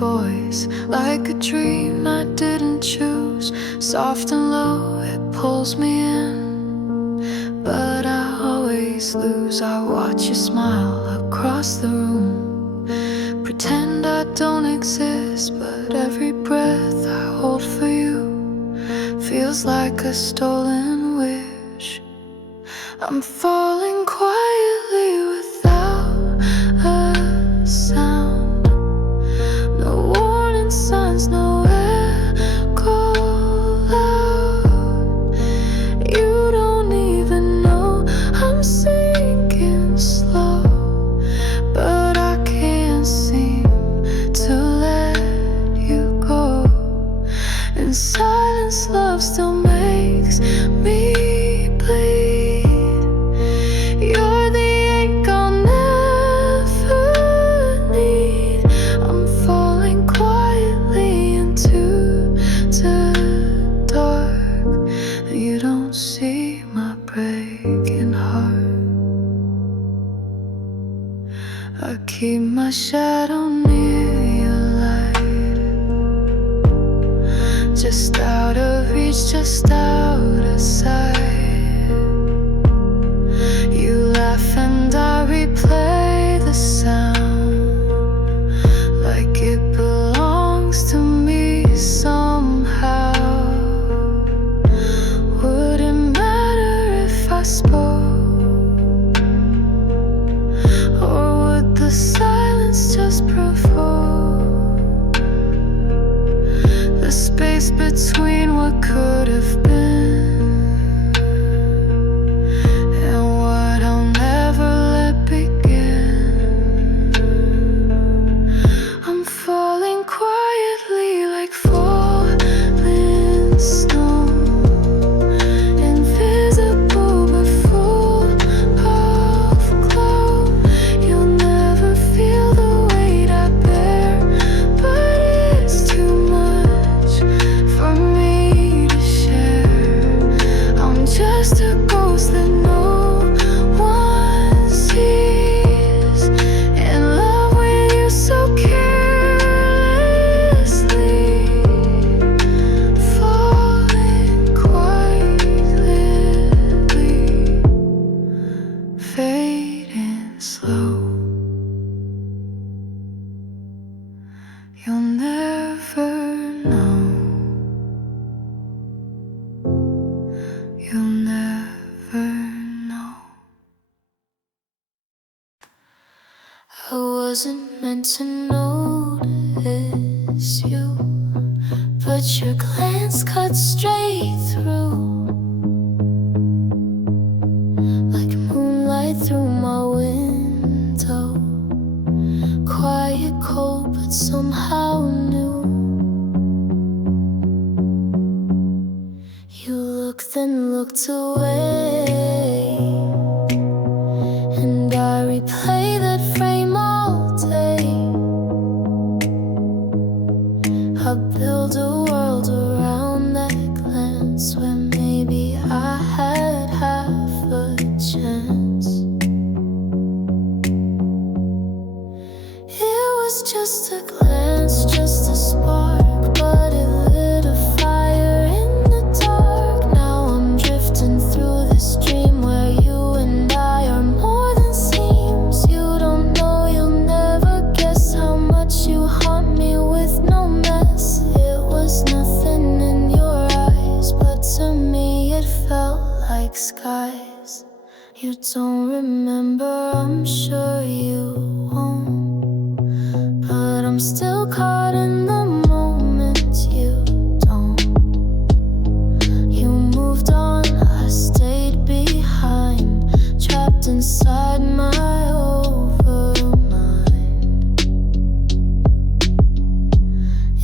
voice, like a dream I didn't choose. Soft and low, it pulls me in, but I always lose. I watch you smile across the room, pretend I don't exist, but every breath I hold for you feels like a stolen wish. I'm falling quietly without a sound. No warning signs, no echo loud. You don't even know I'm sinking slow, but I can't seem to let you go. In silence, love still makes me bleed. You're the ache I'll never need. I'm falling quietly into the dark. You don't see my breaking heart. I keep my shadow near your light, just out of reach, just out of sight. You laugh and I replay the sound, like it belongs to me somehow. Would it matter if I spoke, or would the silence just provoke the space between what could have been and what I'll never let begin? I'm falling quietly like falling snow, invisible but full of glow. You'll never feel the weight I bear, but it's too much for me to share. I'm just a ghost that no one sees, in love with you so carelessly, falling quietly, fading slow. You'll never know. You'll never know. I wasn't meant to notice you, but your glance cut straight through, like moonlight through my window. Quiet, cold, but somehow new. You looked and looked away, and I replay that frame all day. I build a world around that glance, where maybe I had half a chance. It was just a glance, just a spark, but it lit a fire in the dark. Now I'm drifting through this dream where you and I are more than seems. You don't know, you'll never guess how much you haunt me with no mess. It was nothing in your eyes, but to me it felt like skies. You don't remember, I'm sure you won't, but I'm still caught in the moment. You don't. You moved on, I stayed behind, trapped inside my overmind.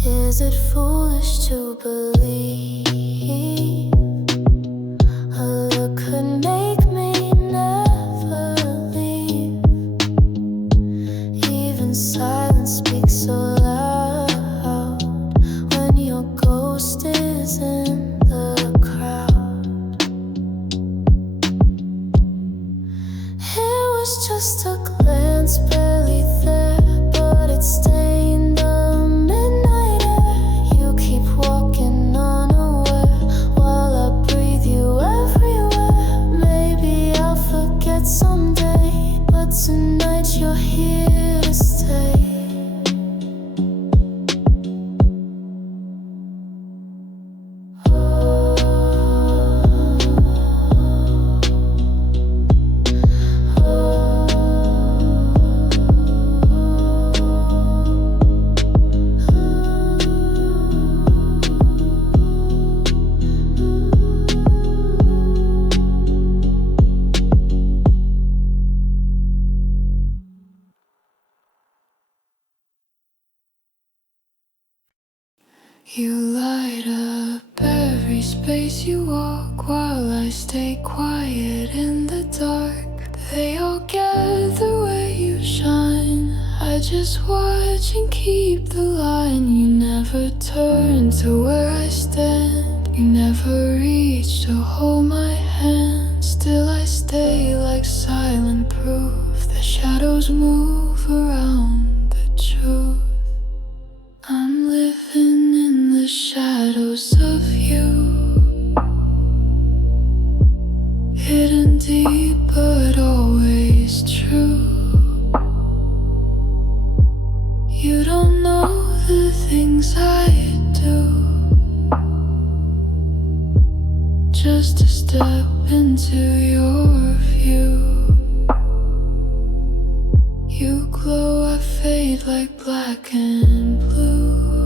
Is it foolish to believe a look could make me never leave? Even silence speaks so loud when your ghost is in the crowd. It was just a glance, barely there, but it stained the You light up every space you walk while I stay quiet in the dark. They all gather where you shine. I just watch and keep the line. You never turn to where I stand. You never reach to hold my hand. Still I stay like silent proof. The shadows move around the truth. I'm living in the shadows of you, hidden deep but always true. You don't know the things I do, just to step into your view. You glow, I fade like black and blue,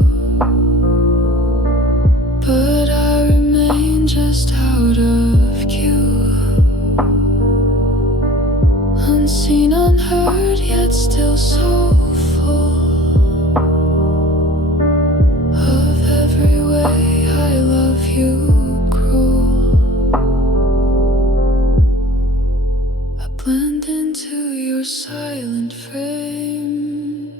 but I remain just out of view. Unseen, unheard, yet still so full of every way I love you cruel. I blend into your silent frame,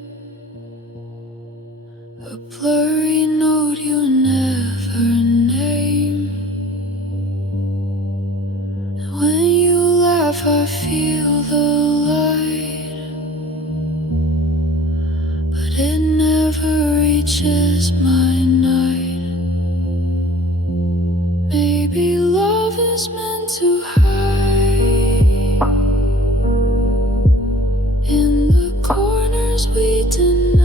a blurry note you never name. And when you laugh, I feel the light, but it never reaches my night. Maybe love is meant to hide in the corners we deny.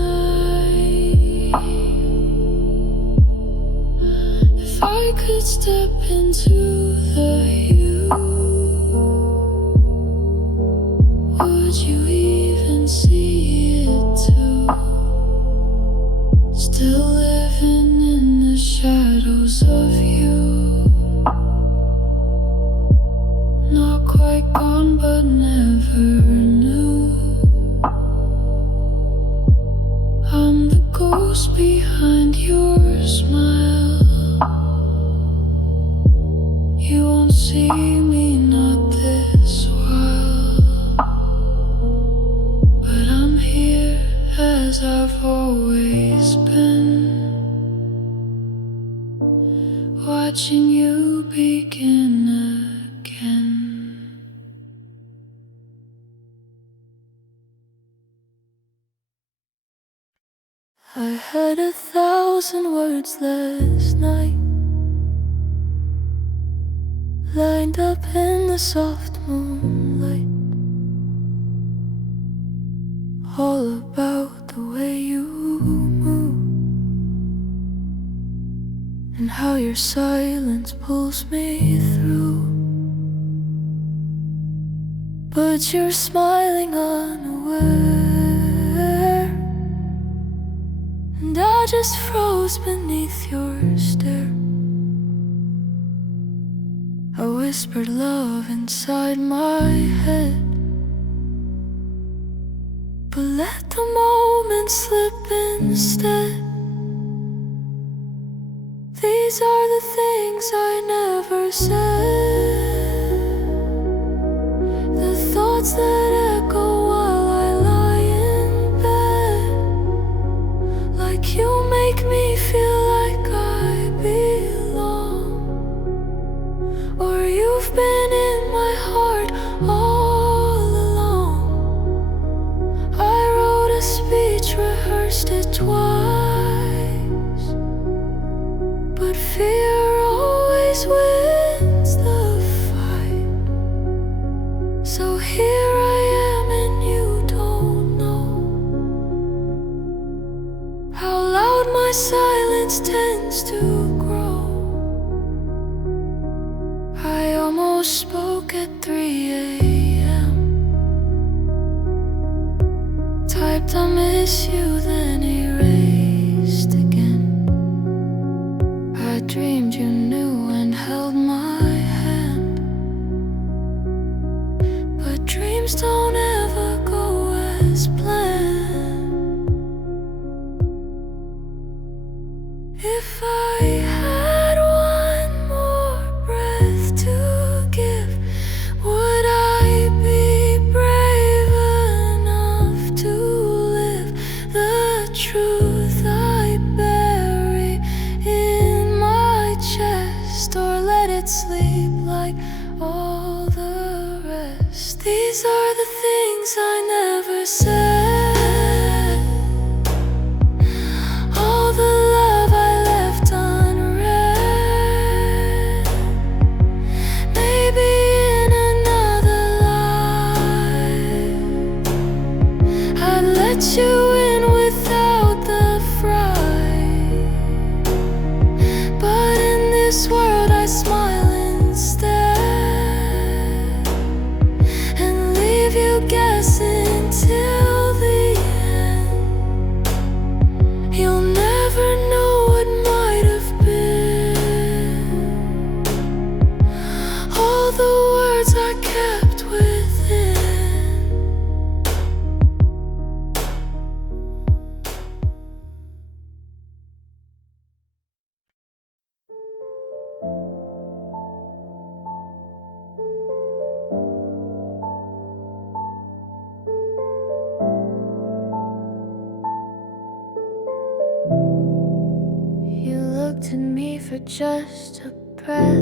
If I could step into the you, would you even see it too? Still living in the shadows of you, not quite gone but never knew. I'm the ghost behind your smile. You won't see me, not this while, but I'm here as I've always been, watching you begin again. I had 1,000 words last night, lined up in the soft moonlight, all about the way you move, and how your silence pulls me through. But you're smiling unaware, and I just froze beneath your stare. I whispered love inside my head, but let the moment slip instead. These are the things I never said, the thoughts that echo while I lie in bed, like you make me feel like I belong, or you've been in my heart all along. I wrote a speech, rehearsed it twice, but fear always wins the fight. So here I am and you don't know how loud my silence tends to grow. I almost spoke at 3 a.m. Typed I miss you, then erased again. I dreamed you knew and held my hand, but dreams don't ever go as planned. If I had one more breath to give, would I be brave enough to live the truth I bury in my chest, or let it sleep like all the rest? These are the things I never said, all the love I left unread. Maybe in another life I'd let you in without the fright, but in this world I smile instead and leave you guessing till the end. You'll never know what might have been, all the words I kept within. You looked at me for just a breath,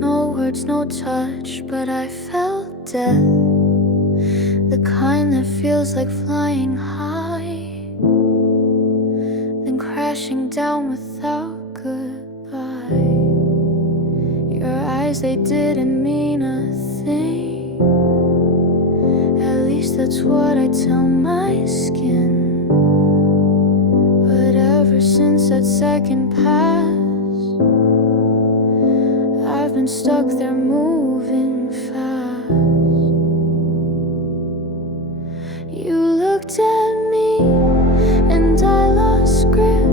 no words, no touch, but I felt death, the kind that feels like flying high, then crashing down without goodbye. Your eyes, they didn't mean a thing, at least that's what I tell my skin. But ever since that second passed, I've been stuck there moving fast. You looked at me and I lost grip.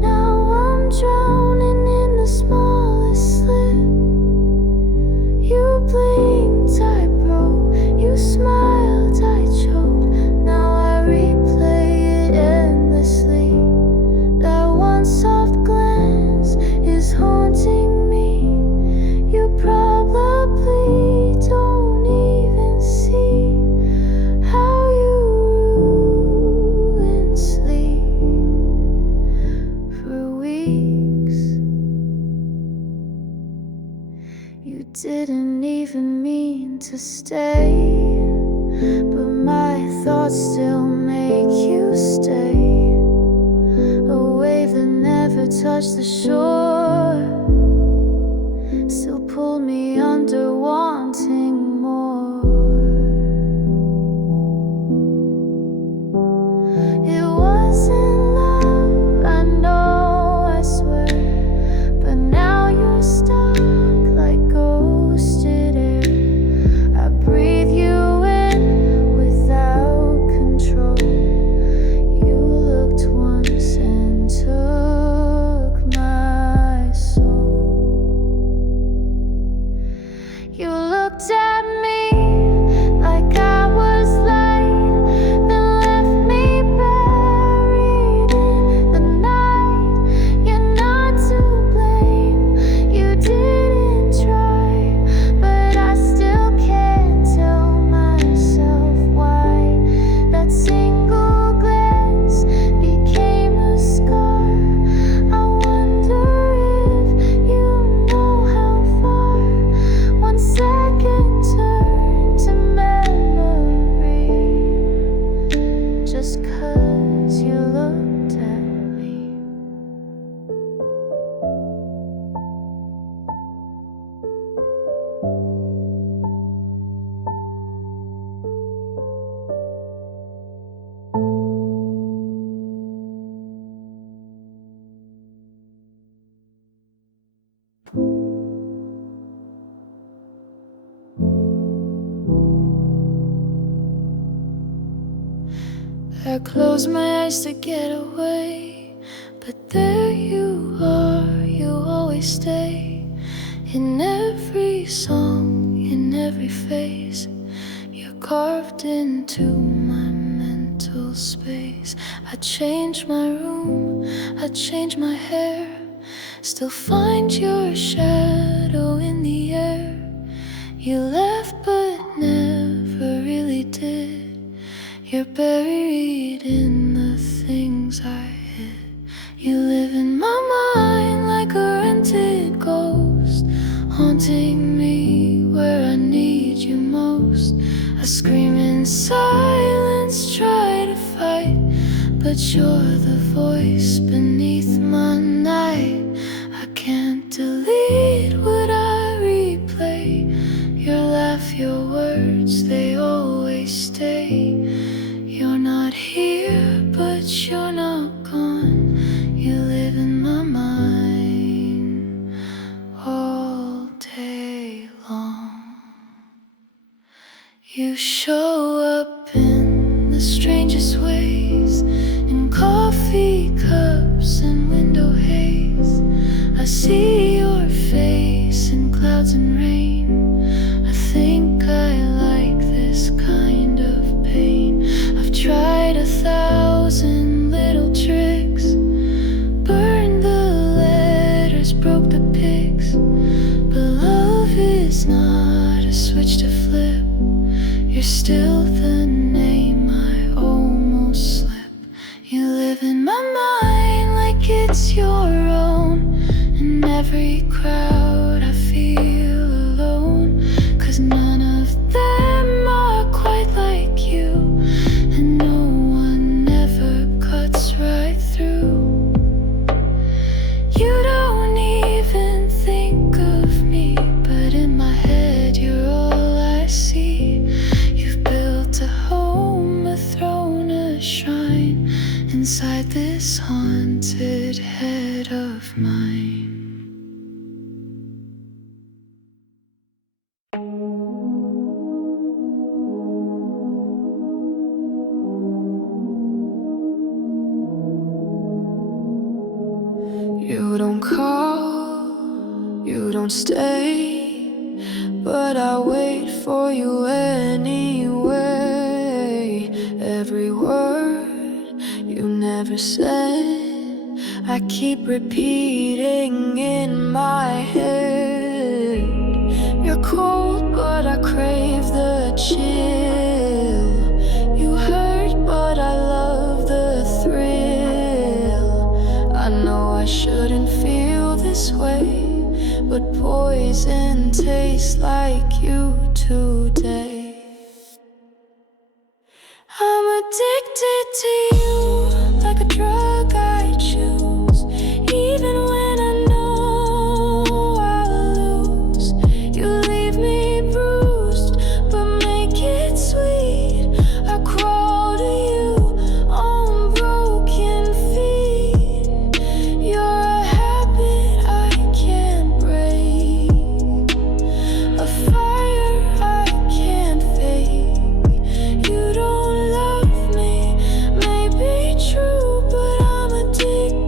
Now I'm drowning in the smallest slip. You blinked, I broke. You smiled, I choked. Now I replay it endlessly. That one soft glance is haunting me. You probably don't even see how you ruin sleep for weeks. You didn't even mean to stay, but my thoughts still make you stay. A wave that never touched the shore still pulled me under, wanting more. It wasn't love, I know, I swear, but now you're stuck like ghosted air. I breathe you in without control. You looked once and took my soul. You looked at me like I was light, then left me buried in the night. You're not to blame, you didn't try, but I still can't tell myself why. That single glance became a scar. I wonder if you know how far one second turned to memory, just 'cause you looked at me. I close my eyes to get away, but there you are, you always stay. In every song, in every face, you're carved into my mental space. I change my room, I'd change my hair, still find your shadow in the air. You left but never really did. You're buried in the things I hid. You live in my mind like a rented ghost, haunting me where I need you most. I scream in silence, try to fight, but you're the voice beneath my night. I can't delete what I replay. Your laugh, your words, they always stay. You're not here, but you're not gone. You live in my mind all day long. You show up in the strangest ways, in coffee cups and window haze. I see your face in clouds and rain. I think I like this kind of pain. I've tried 1,000 little tricks, burned the letters, broke the pics, but love is not a switch to flip. You're still the name I almost slip. You live in my mind like it's your own. In every crowd I feel alone, 'cause none of them are quite like you, and no one ever cuts right through. You don't even think of me, but in my head you're all I see. You've built a home, a throne, a shrine inside this haunted head of mine. You don't call, you don't stay, but I wait for you anyway. Every word you never said, I keep repeating in my head. You're cold, but I crave the chill. You hurt, but I love the thrill. I know I shouldn't feel this way, but poison tastes like you today. I'm addicted to you, like a drug I choose, even when I know I'll lose. You leave me bruised, but make it sweet. I crawl to you on broken feet. You're a habit I can't break, a fire I can't fake. You don't love me, may be true, but I'm addicted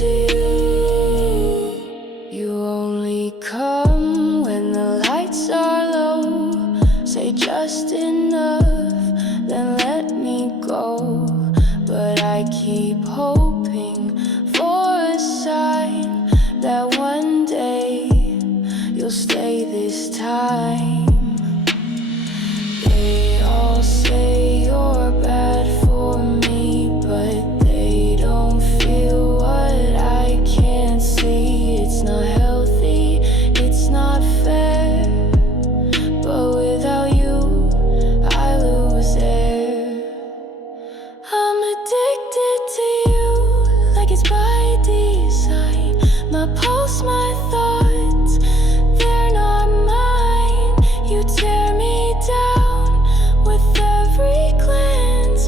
to you. You only come when the lights are low. Say just enough, then let me go. But I keep hoping for a sign that one day you'll stay this time. They all say you're bad for me, but they don't feel what I can't see. It's not healthy, it's not fair, but without you, I lose air. I'm addicted to you, like it's by design. My pulse, my thoughts, they're not mine. You tear me down with every glance,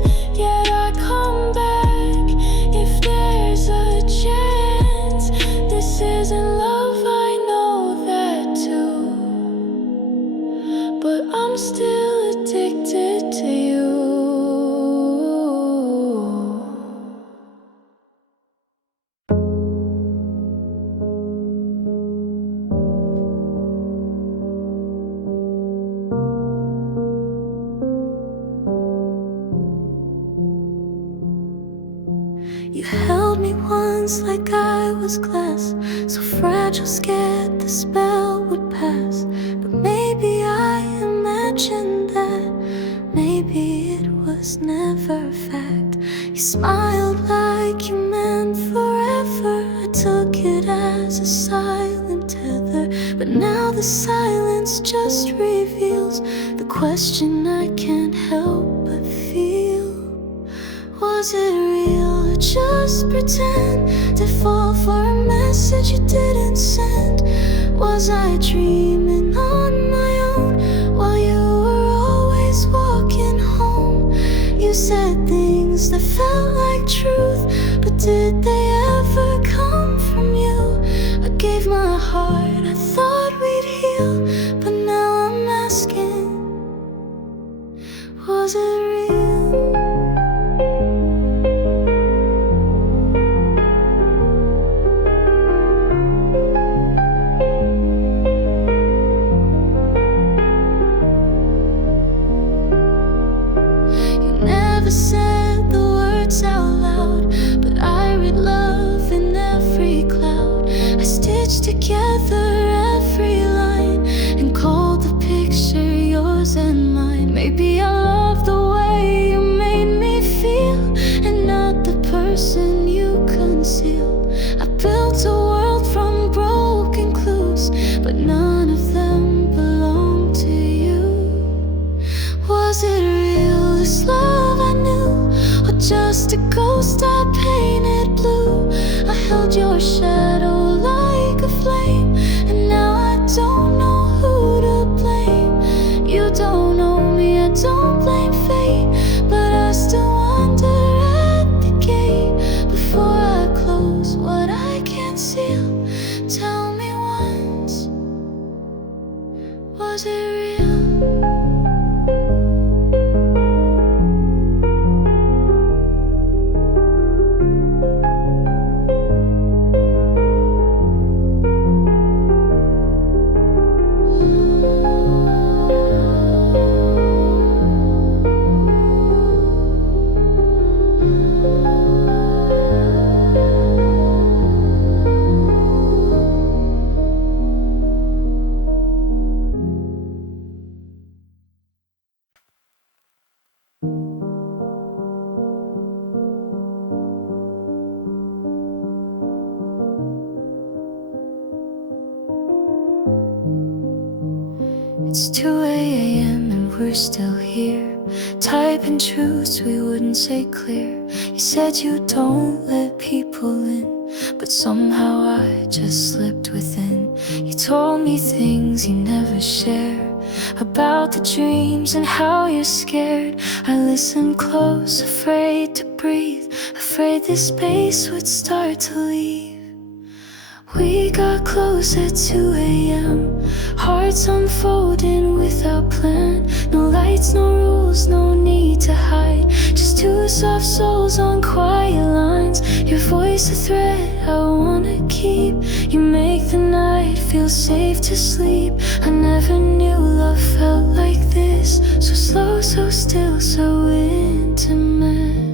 yet I come back if there's a chance. This isn't love, I know that too, but I'm still addicted to you. You held me once like I was glass, so fragile, scared the spell would pass. But maybe I imagined that, maybe it was never a fact. You smiled like you meant forever. I took it as a silent tether, but now the silence just reveals the question I can't help but feel. Was it real or just pretend? To fall for a message you didn't send? Was I dreaming on my own while you were always walking home? You said things that felt like truth, but did they ever come from you? I gave my heart, I thought we'd heal, but now I'm asking, was it real? Said the words out loud, but I read love in every cloud. I stitched together every line and called the picture yours and mine. Maybe I love the way you made me feel and not the person you concealed. I built a world from broken clues, but none of them belong to you. Was it real, this love I knew, or just a ghost I painted blue? I held your shadow like a flame, and now I don't know who to blame. You don't know me, I don't blame fate, but I still wonder at the gate. Before I close what I can't seal, tell me once, was it real? It's 2 a.m. and we're still here, typing truths we wouldn't say clear. You said you don't let people in, but somehow I just slipped within. You told me things you never share, about the dreams and how you're scared. I listened close, afraid to breathe, afraid this space would start to leave. We got close at 2 a.m., hearts unfolding without plan. No lights, no rules, no need to hide, just two soft souls on quiet lines. Your voice a thread I wanna keep, you make the night feel safe to sleep. I never knew love felt like this, so slow, so still, so intimate.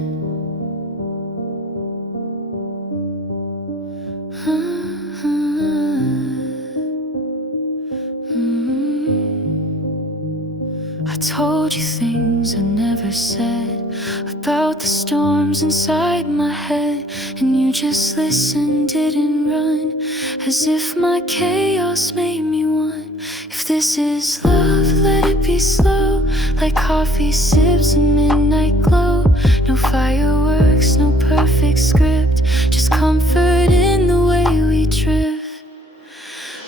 I told you things I never said, about the storms inside my head, and you just listened, didn't run, as if my chaos made me one. If this is love, let it be slow, like coffee sips and midnight glow. No fireworks, no perfect script, just comfort in the way we drift.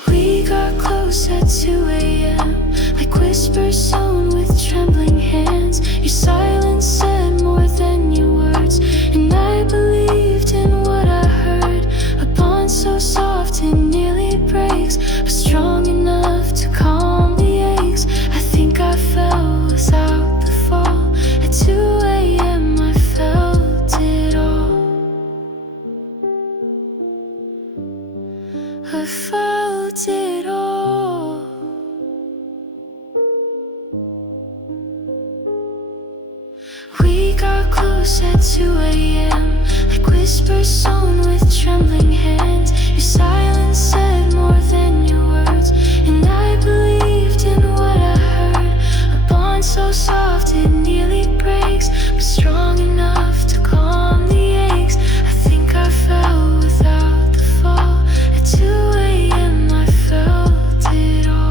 We got close at 2 a.m., like whispers sown with trembling hands. Your silence said more than your words, and I believed in what I heard. A bond so soft it nearly breaks, but strong enough to calm the aches. I think I fell without the fall. At 2 a.m. I felt whispers sewn with trembling hands. Your silence said more than your words, and I believed in what I heard. A bond so soft it nearly breaks, but strong enough to calm the aches. I think I fell without the fall. At 2 a.m. I felt it all.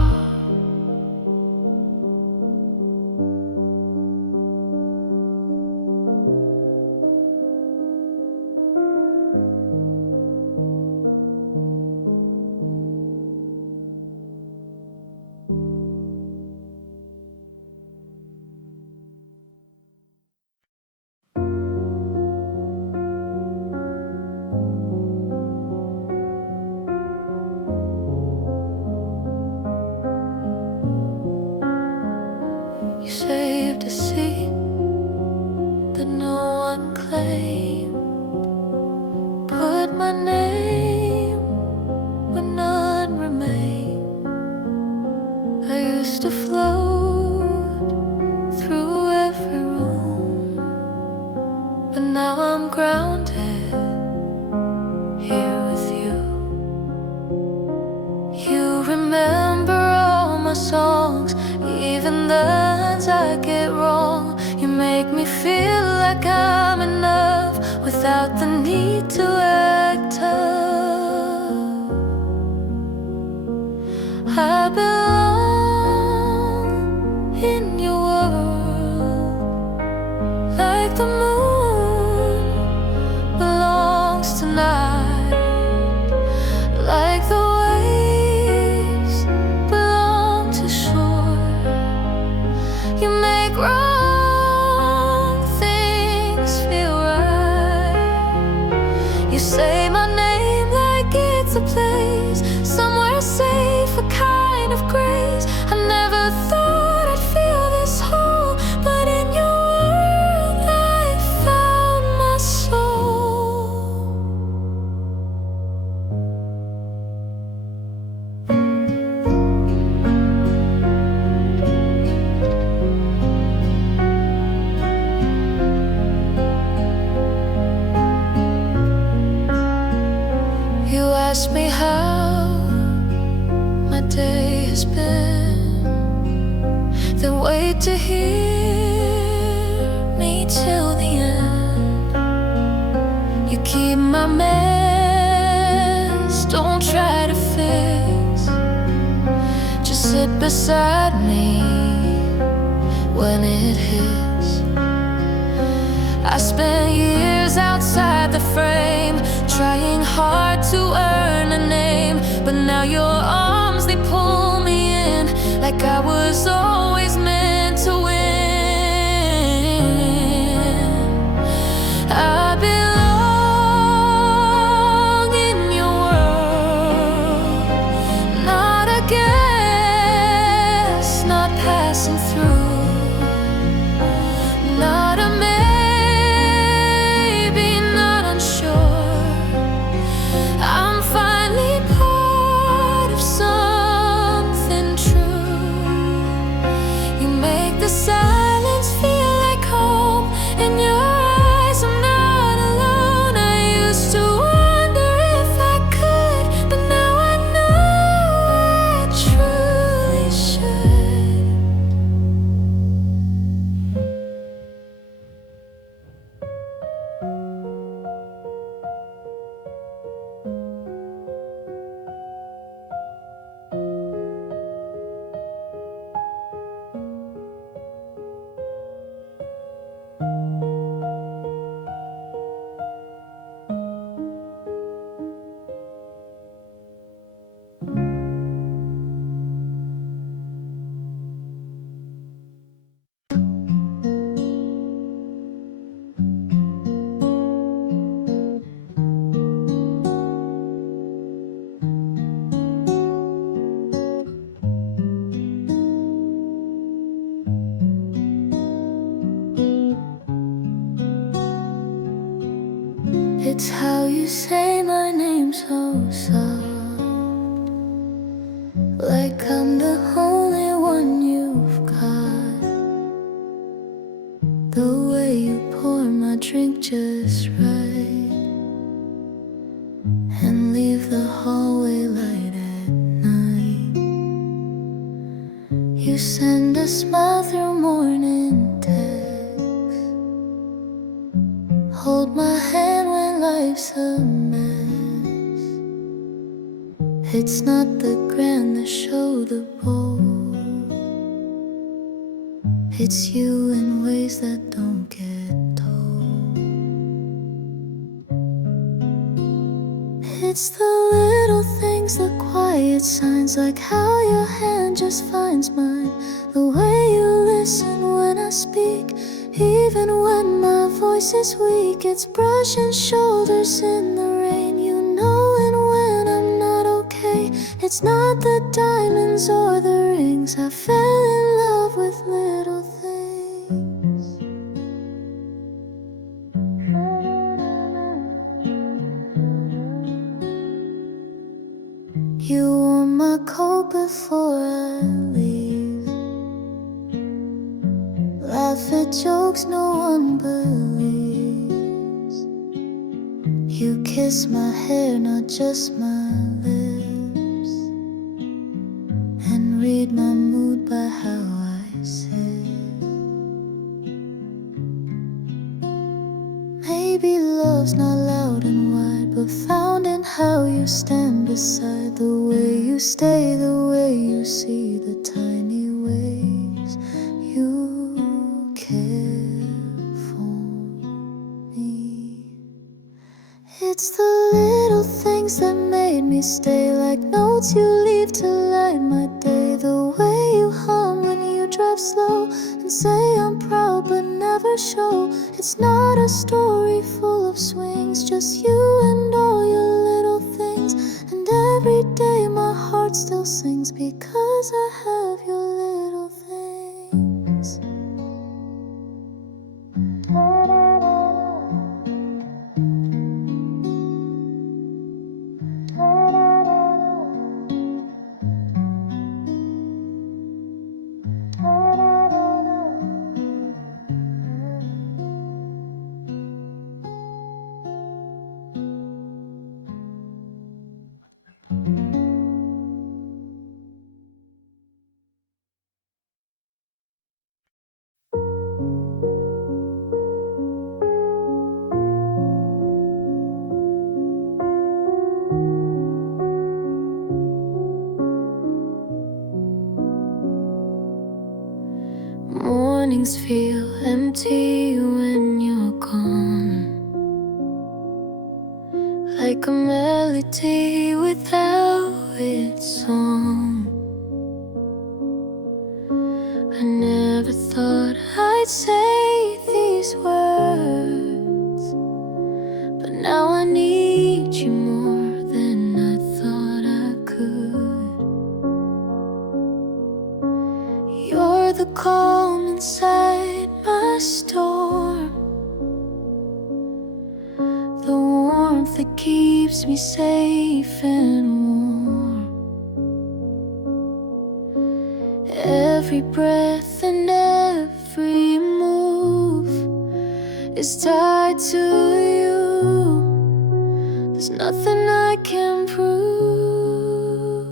You saved a seat that no one claimed. Put my name where none remained. I used to float through every room, but now I'm grounded here with you. You remember all my songs, even the I get wrong. You make me feel like I'm enough without the need to act tough. I belong in your world, like the moon belongs tonight, like the waves belong to shore. You make wrong things feel right. You say my name like it's a place, somewhere safe, a kind of grace. I never thought I'd feel this whole, but in your world I found my soul. You ask me how my day has been, then wait to hear me till the end. You keep my mess, don't try to fix, just sit beside me when it hits. I spent years outside the frame, trying hard to earn a name, but now your arms, they pull me in, like I was always meant to win. I belong in your world, not a guest, not passing through, not a maybe, not unsure. I'm finally part of something true. You make the silence feel like home. In your eyes I'm not alone. I used to wonder if I could, but now I know I truly should. It's how you say my name so soft, like I'm the only one you've got. The way you pour my drink just right, hold my hand when life's a mess. It's not the grand that show the bold. It's you in ways that don't get told. It's the little things, the quiet signs, like how your hand just finds mine, the way you listen when I speak, even when my voice is weak. It's brushing shoulders in the rain, you knowing when I'm not okay. It's not the diamonds or the rings, I fell in love with little things. You warm my coat before I leave, laugh at jokes no one believes. You kiss my hair, not just my lips, and read my mood by how I sit. Maybe love's not loud and wide, but found in how you stand beside, the way you stay, the way you see, the tiny ways you care for me. It's the little things that made me stay, like notes you leave to light my day, the way you hum when you drive slow and say I'm proud but never show. It's not a story full of swings, just you and all your little things. And every day my heart still sings because I have your little things. Mornings feel empty when you're gone, like a melody without its song. I never thought I'd say these words, but now I need you more than I thought I could. You're the calm inside my storm, the warmth that keeps me safe and warm. Every breath and every move is tied to you. There's nothing I can prove.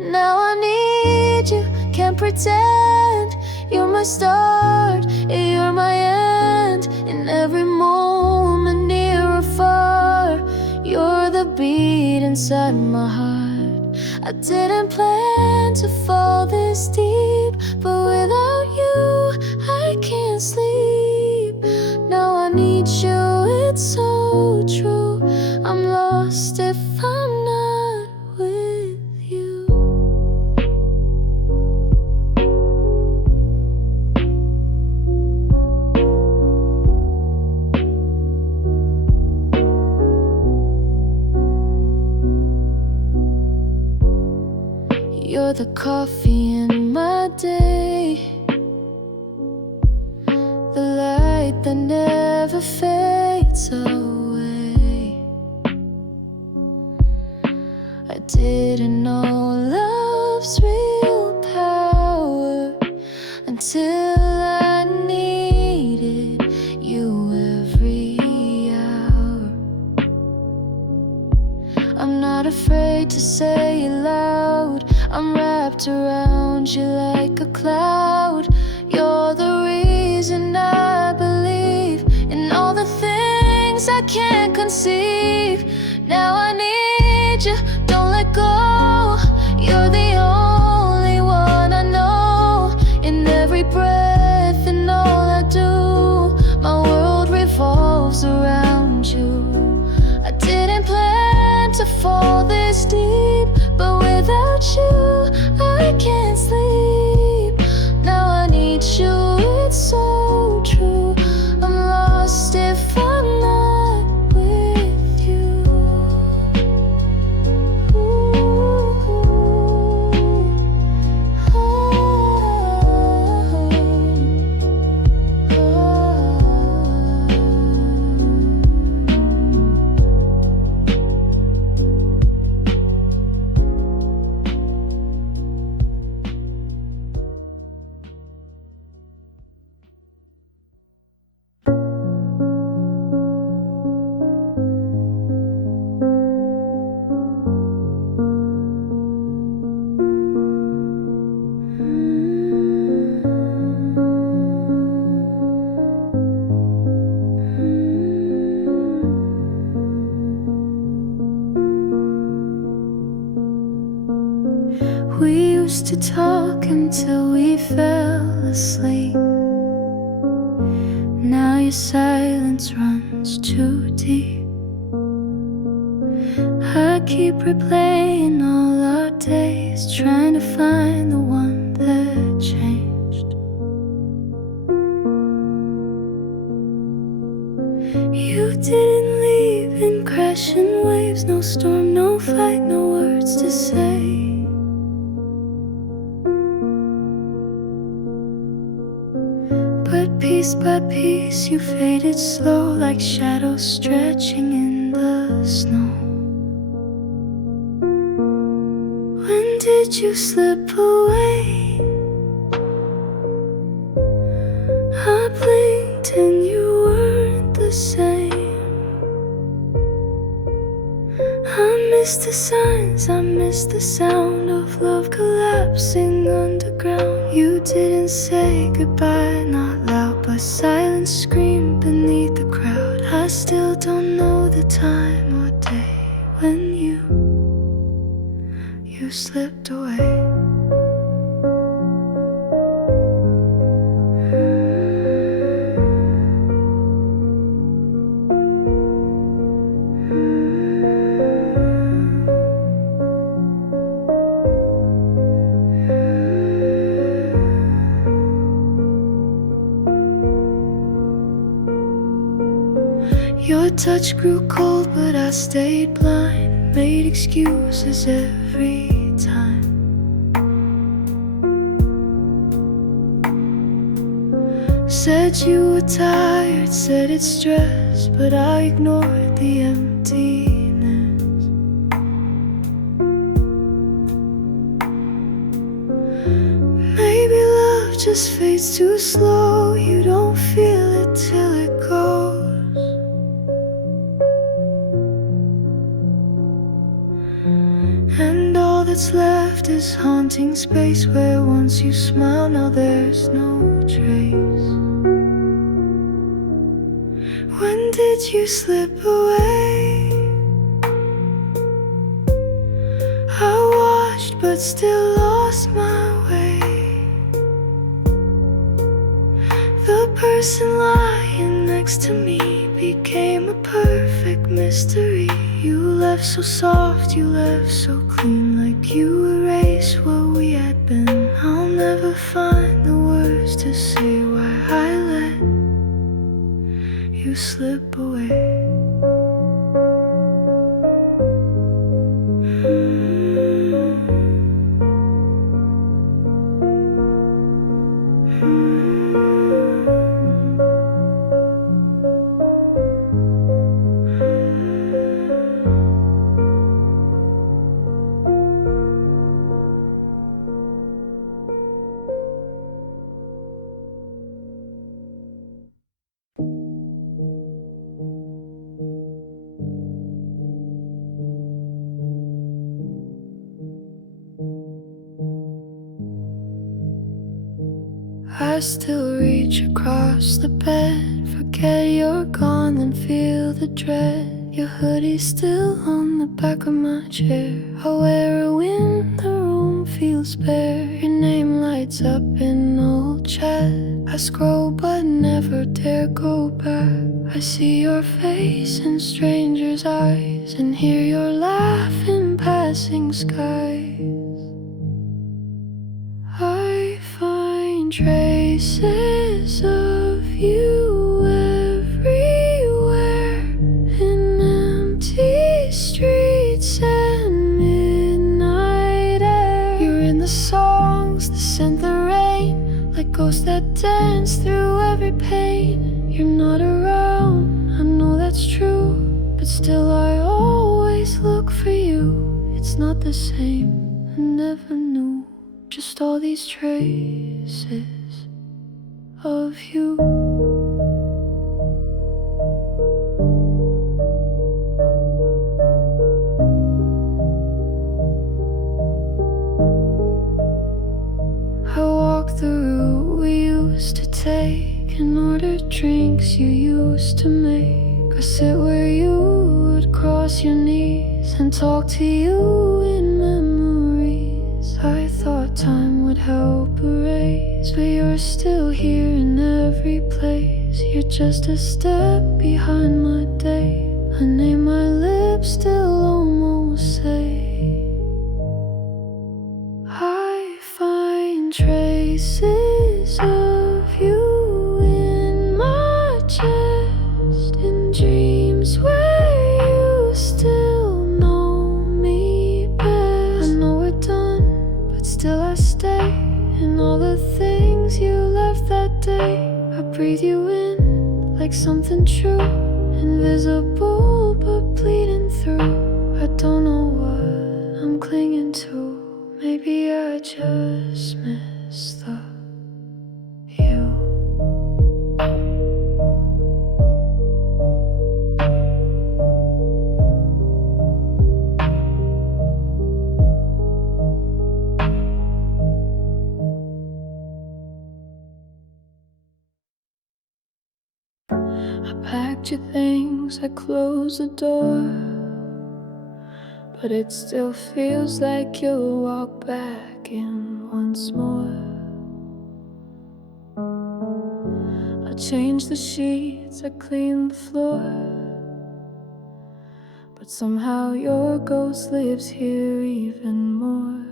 Now I need you, can't pretend. You're my start, you're my end. In every moment, near or far, you're the beat inside my heart. I didn't plan to fall this deep, but without you, I can't sleep. Now I need you, it's so true. I'm lost if I'm not with you. You're the coffee in my day, the light that never fades away. I didn't know love's real power until I needed you every hour. I'm not afraid to say it loud, I'm wrapped around you like a cloud. You're the reason I believe in all the things revolves around you. I didn't plan to fall this deep, but without you, I can't sleep. Now I need you, it's so true. I'm lost if I'm not with you. We used to talk until we fell asleep. Now your silence runs too deep. I keep replaying all our days, trying to find the one that changed. You didn't leave in crashing waves, no storm, no fight, no words to say. But piece by piece you faded slow, like shadows stretching in the snow. When did you slip away? I blinked and you weren't the same. I missed the signs, I missed the sound of love collapsing underground. You didn't say goodbye, not loud, but silence screamed beneath the crowd. I still don't know the time or day when you slipped away. Your touch grew cold, but I stayed blind, made excuses every time. Said you were tired, said it's stress, but I ignored the emptiness. Maybe love just fades too slow, you don't feel it till it goes. And all that's left is haunting space, where once you smile, now there's no trace. When did you slip away? I watched but still lost my way. The person lying next to me became a perfect mystery. You left so soft, you left so clean, like you erased what we had been. I'll never find the words to say why I let you slip away. I still reach across the bed, forget you're gone, then feel the dread. Your hoodie's still on the back of my chair. I wear it when the room feels bare. Your name lights up in old chat. I scroll but never dare go back. I see your face in strangers' eyes and hear your laugh in passing skies. I find traces of you everywhere, in empty streets and midnight air. You're in the songs that scent the rain, like ghosts that dance through every pain. You're not around, I know that's true, but still I always look for you. It's not the same, I never knew. Just all these traces of you. I walk the route we used to take and order drinks you used to make. I sit where you would cross your knees and talk to you in memories. I thought time would help erase, but you're still here in every place. You're just a step behind my day, a name my lips still almost say. I find traces of you in my chest, in dreams where you still know me best. I know we're done, but still I stay, and all the things you left that day, I breathe you in like something true, invisible but bleeding through. I don't know what I'm clinging to, maybe I just miss the you. I packed your things, I closed the door, but it still feels like you'll walk back in once more. I changed the sheets, I cleaned the floor, but somehow your ghost lives here even more.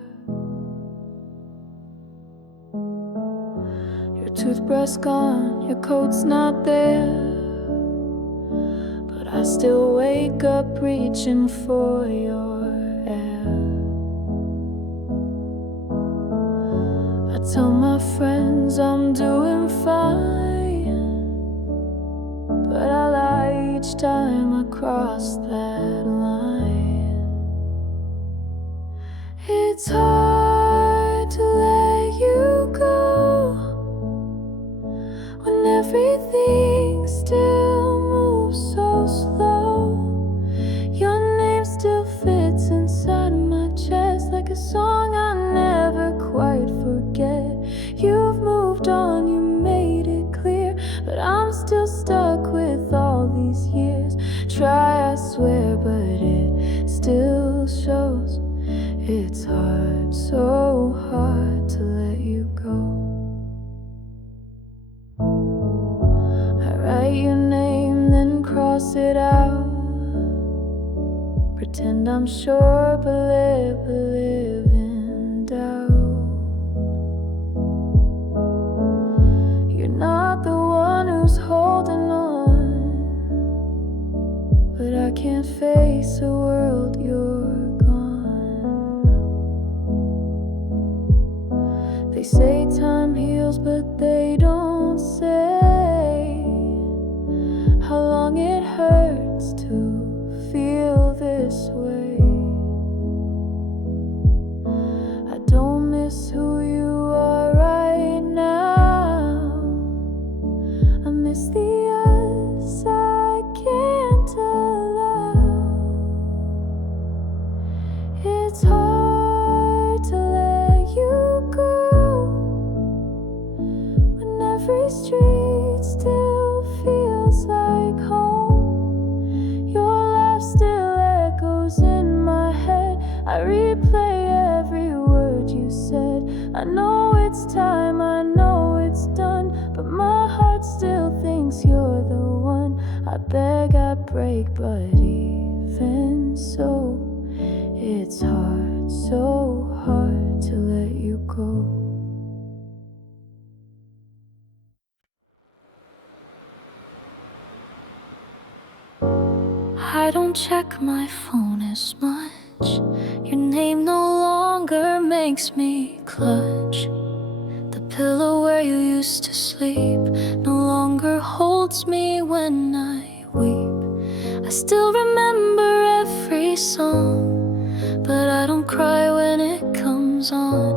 Your toothbrush gone, your coat's not there, but I still wake up reaching for your air. I tell my friends I'm doing fine, but I lie each time I cross that line. It's hard to let you go when everything still moves so slow. Your name still fits inside my chest like a song I never quite forget. You've moved on, you made it clear, but I'm still stuck with all these years. Try, I swear, but it still shows. It's hard, so hard to let you go. I write your name, then cross it out. Pretend I'm sure, but live in doubt. You're not the one who's holding on, but I can't face a world you're gone. They say time heals, but they don't say how long it hurts to feel this way. I don't miss who you are right now, I miss the us I can't allow. It's hard to let you go when every street break, but even so, it's hard, so hard to let you go. I don't check my phone as much. Your name no longer makes me clutch. The pillow where you used to sleep no longer holds me when I weep. I still remember every song, but I don't cry when it comes on.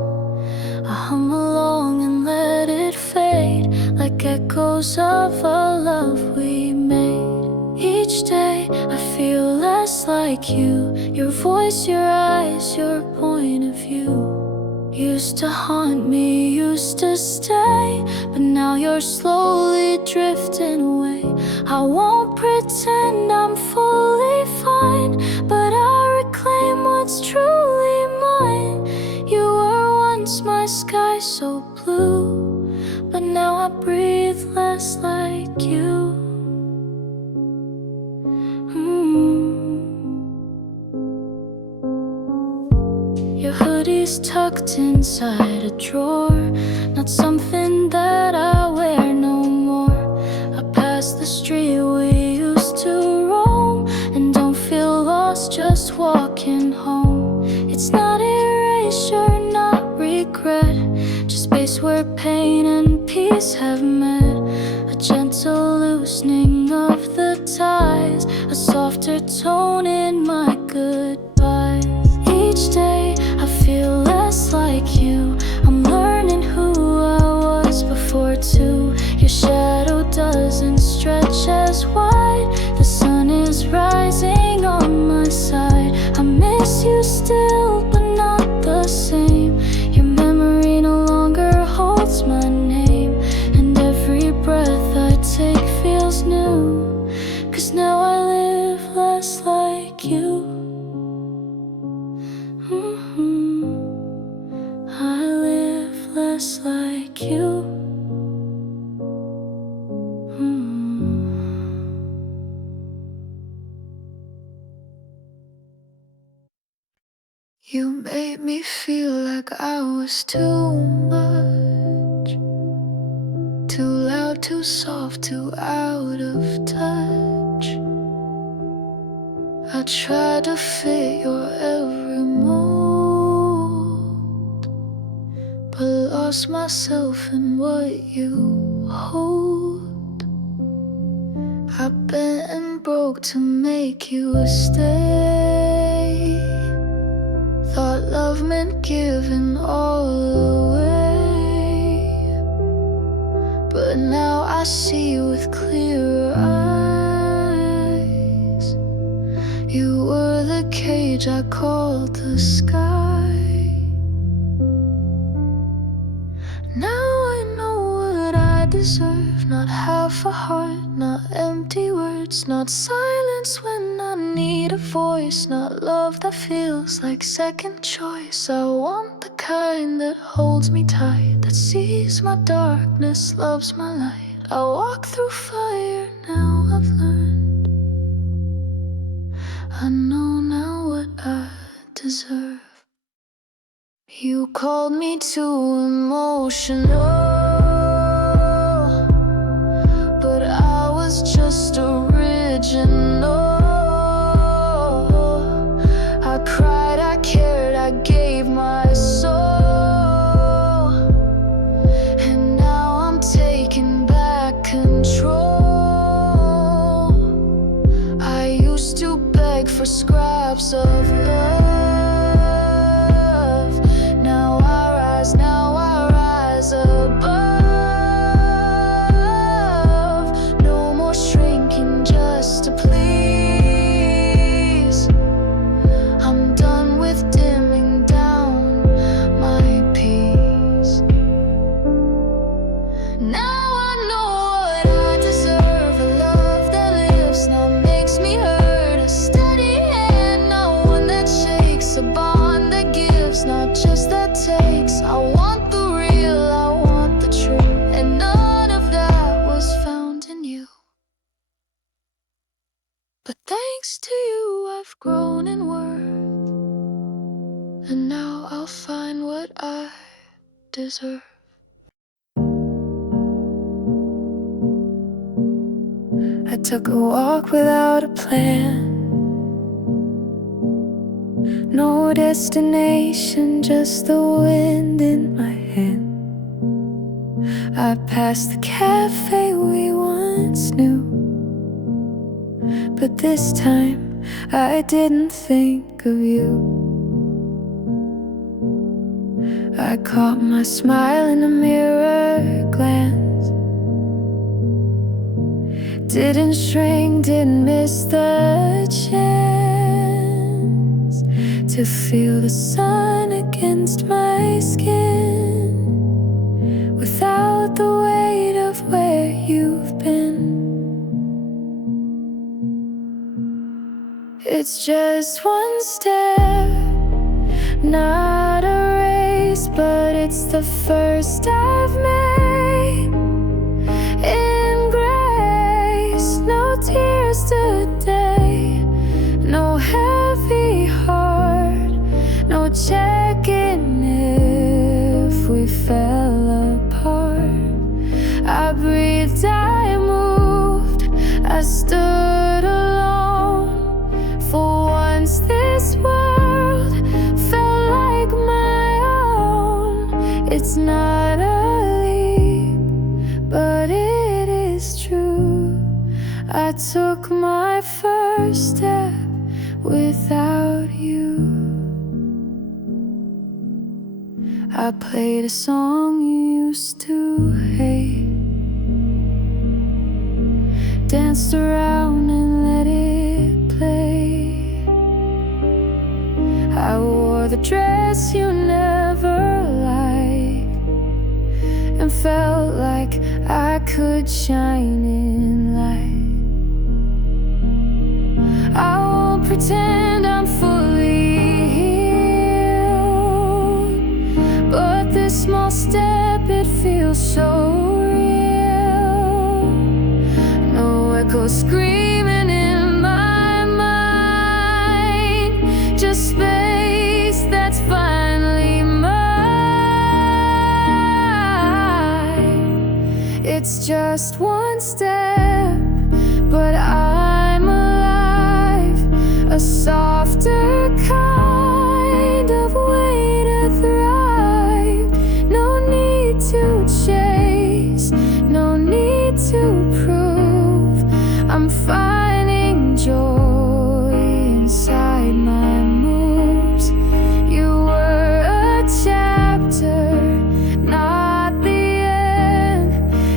I hum along and let it fade, like echoes of a love we made. Each day I feel less like you. Your voice, your eyes, your point of view used to haunt me, used to stay, but now you're slowly drifting away. I won't pretend I'm fully fine, but I reclaim what's truly mine. You were once my sky so blue, but now I breathe less like you. Your hoodie's tucked inside a drawer, not something that I wear no more. I pass the street we used to roam, and don't feel lost just walking home. It's not erasure, not regret, just space where pain and peace have met. A gentle loosening of the ties, a softer tone in my goodbyes. Each day I feel less like you. I'm learning who I was before too. Your shadow doesn't stretch as wide. The sun is rising on my side. I miss you still, but not the same. Your memory no longer holds my name, and every breath I take feels new, 'cause now I live less like you. I live less like you. You made me feel like I was too much, too loud, too soft, too out of touch. I tried to fit your every mood, but lost myself in what you hold. I bent and broke to make you stay. Thought love meant giving all away, but now I see with clearer eyes. You were the cage I called the sky. Now I know what I deserve. Not half a heart, not empty words, not silence when I need a voice, not love that feels like second choice. I want the kind that holds me tight, that sees my darkness, loves my light. I walk through fire, now I've learned. I know now what I deserve. You called me too emotional, but I was just original. I cried, I cared, I gave my soul, and now I'm taking back control. I used to beg for scraps of love. Now I rise above. No more shrinking just to please. I'm done with dimming down my peace. Now I know what I deserve, a love that lives, not makes me hurt. A steady hand, not one that shakes, a bond that gives, not just that takes. I want But thanks to you, I've grown in worth, and now I'll find what I deserve. I took a walk without a plan. No destination, just the wind in my hand. I passed the cafe we once knew, but this time I didn't think of you. I caught my smile in a mirror glance. Didn't shrink, didn't miss the chance to feel the sun against my skin, without the weight of where you've been. It's just one step, not a race, but it's the first I've made in grace. No tears today, no heavy heart, no checking if we fell apart. I breathed, I moved, I stood alone. For once this world felt like my own. It's not a leap, but it is true. I took my first step without you. I played a song you used to hate, danced around and let it play. I wore the dress you never liked, and felt like I could shine in light. I won't pretend I'm fully healed, but this small step, it feels so real. No echo screaming in my mind, just space that's finally mine. It's just one step, but I'm alive, a softer kind of way to thrive. No need to chase, no need to prove. I'm finding joy inside my moves. You were a chapter, not the end,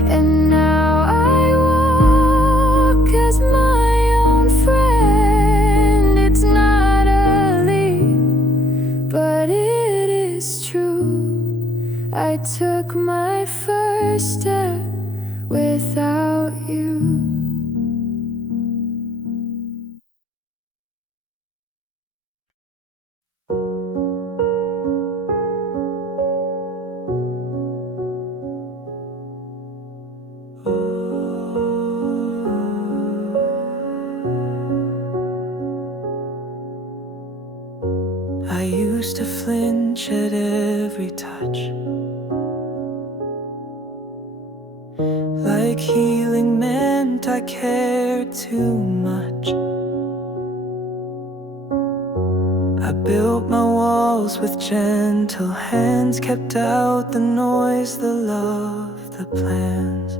and now I walk as my own friend. It's not a leap, but it is true. I took my first step without you. I used to flinch at every touch, like healing meant I cared too much. I built my walls with gentle hands, kept out the noise, the love, the plans.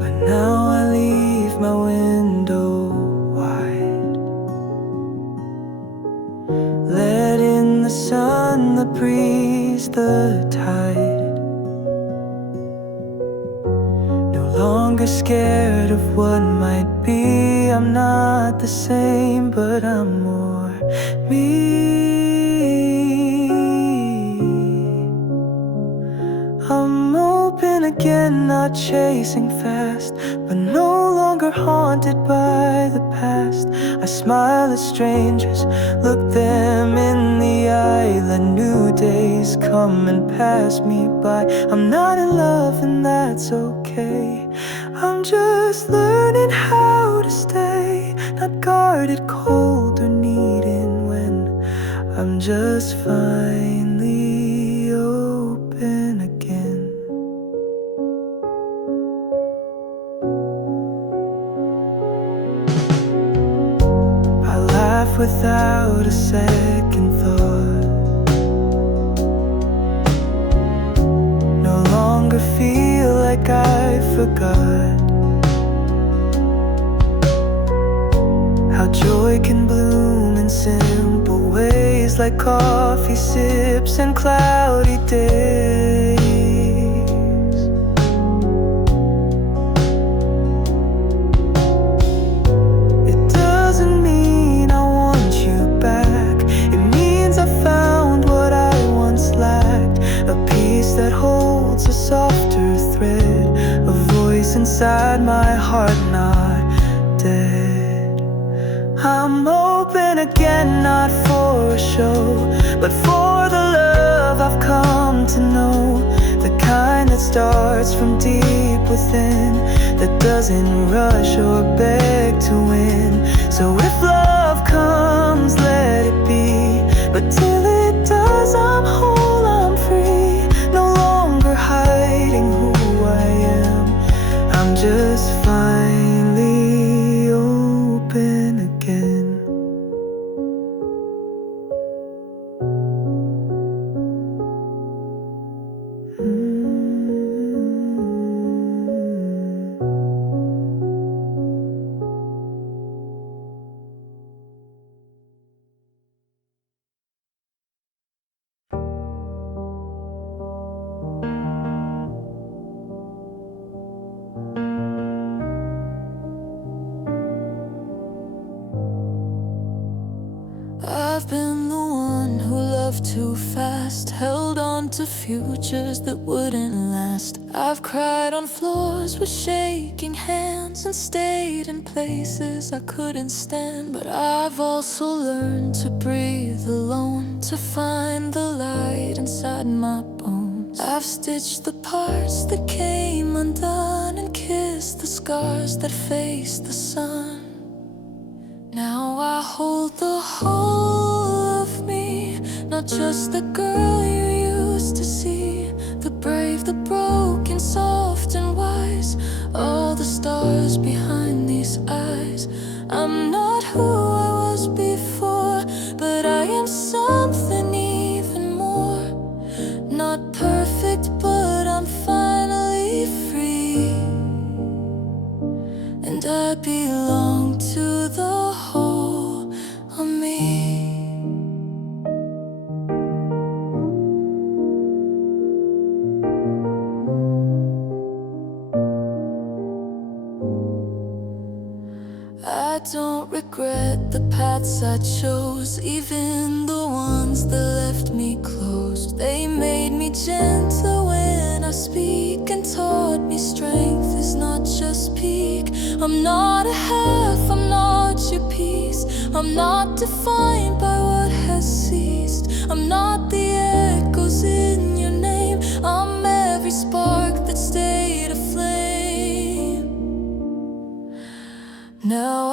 But now I leave my window wide, let in the sun, the breeze, the tide. No longer scared of what might be. I'm not the same, but I'm more me. I'm open again, not chasing fast, but no longer haunted by the past. I smile at strangers, look them in the eye, let new days come and pass me goodbye. I'm not in love and that's okay. I'm just learning how to stay, not guarded, cold or needing when I'm just finally open again. I laugh without a second thought. No longer feel like I forgot how joy can bloom in simple ways, like coffee sips and cloudy days. It doesn't mean I want you back. It means I found what I once lacked, a peace that holds a softer thread, a voice inside my heart not dead. I'm open again, not for a show, but for the love I've come to know, the kind that starts from deep within, that doesn't rush or beg to win. So if love comes, let it be, but till it does, I'm whole, I'm free, no longer hiding who I am. I'm just finally open again. I've been the one who loved too fast, held on to futures that wouldn't last. I've cried on floors with shaking hands and stayed in places I couldn't stand. But I've also learned to breathe alone, to find the light inside my bones. I've stitched the parts that came undone and kissed the scars that faced the sun. Now I hold the whole of me, not just the girl you used to see, the brave, the broken, soft and wise, all the stars behind these eyes. I'm not who I was before, but I am something even more. Not perfect, but I'm finally free, and I belong to the whole of me. I don't regret the paths I chose, even the ones that left me closed. They made me gentle when I speak and taught me strength is not just peak. I'm not a half, I'm not your piece. I'm not defined by what has ceased. I'm not the echoes in your name. I'm every spark that stayed aflame. Now